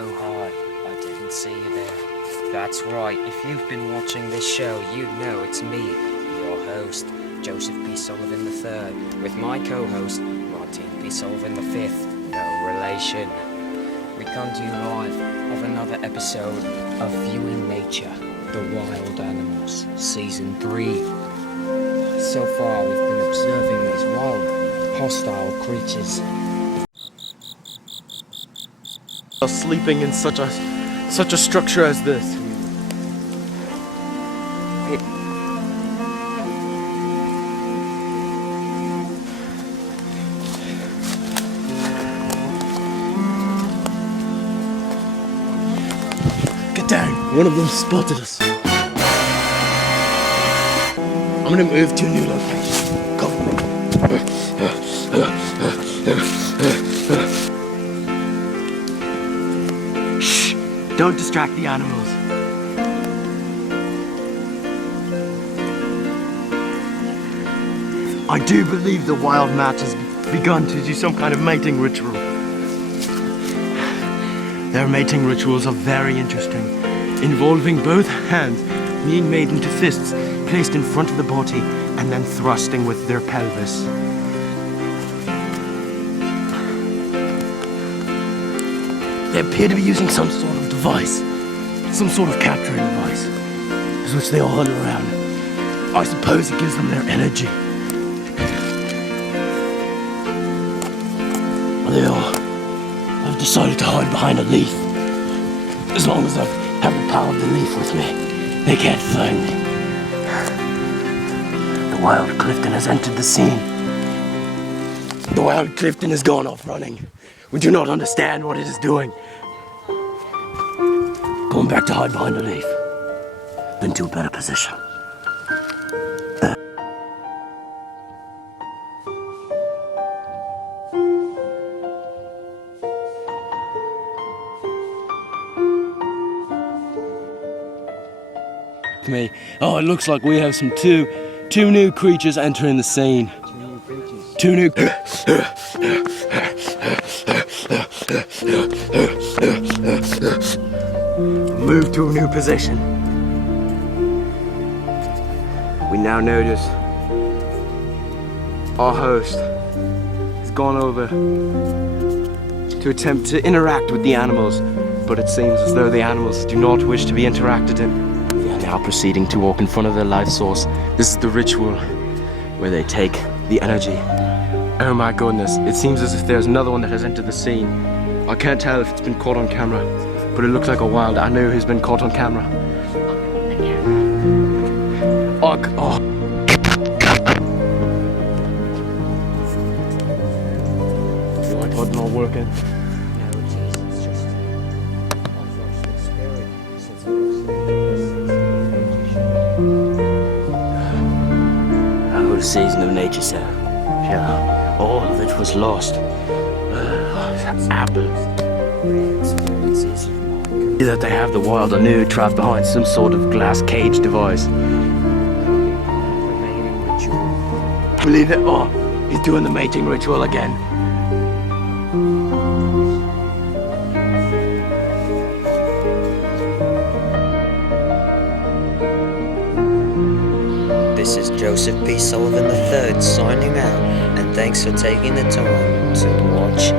Oh hi, I didn't see you there. That's right, if you've been watching this show, you know it's me, your host, Joseph P. Sullivan III, with my co-host, Martin P. Sullivan V, no relation. We come to you live of another episode of Viewing Nature, The Wild Animals, Season 3. So far, we've been observing these wild, hostile creatures. Sleeping in such a structure as this. Get down! One of them spotted us. I'm gonna move to a new location. Cover me. Shh! Don't distract the animals. I do believe the wild match has begun to do some kind of mating ritual. Their mating rituals are very interesting, involving both hands being made into fists, placed in front of the body, and then thrusting with their pelvis. They appear to be using some sort of device, some sort of capturing device, which they all huddle around. I suppose it gives them their energy. They all have decided to hide behind a leaf. As long as I have the power of the leaf with me, they can't find me. The wild Clifton has entered the scene. The wild Clifton has gone off running. We do not understand what it is doing. Going back to hide behind a leaf. Into a better position. Me. Oh, it looks like we have two new creatures entering the scene. Two new Move to a new position. We now notice our host has gone over to attempt to interact with the animals, but it seems as though the animals do not wish to be interacted in. They are now proceeding to walk in front of their life source. This is the ritual where they take the energy. Oh my goodness, it seems as if there's another one that has entered the scene. I can't tell if it's been caught on camera, but it looks like a wild animal who's been caught on camera. Oh. The iPod's not working. No, it's just unfortunate spirit since it was A whole season of nature, sir. Yeah, all of it was lost. Apples. That they have the wild Anu trapped behind some sort of glass cage device. remaining ritual. Believe it? Oh, he's doing the mating ritual again. This is Joseph P. Sullivan III signing out, and thanks for taking the time to watch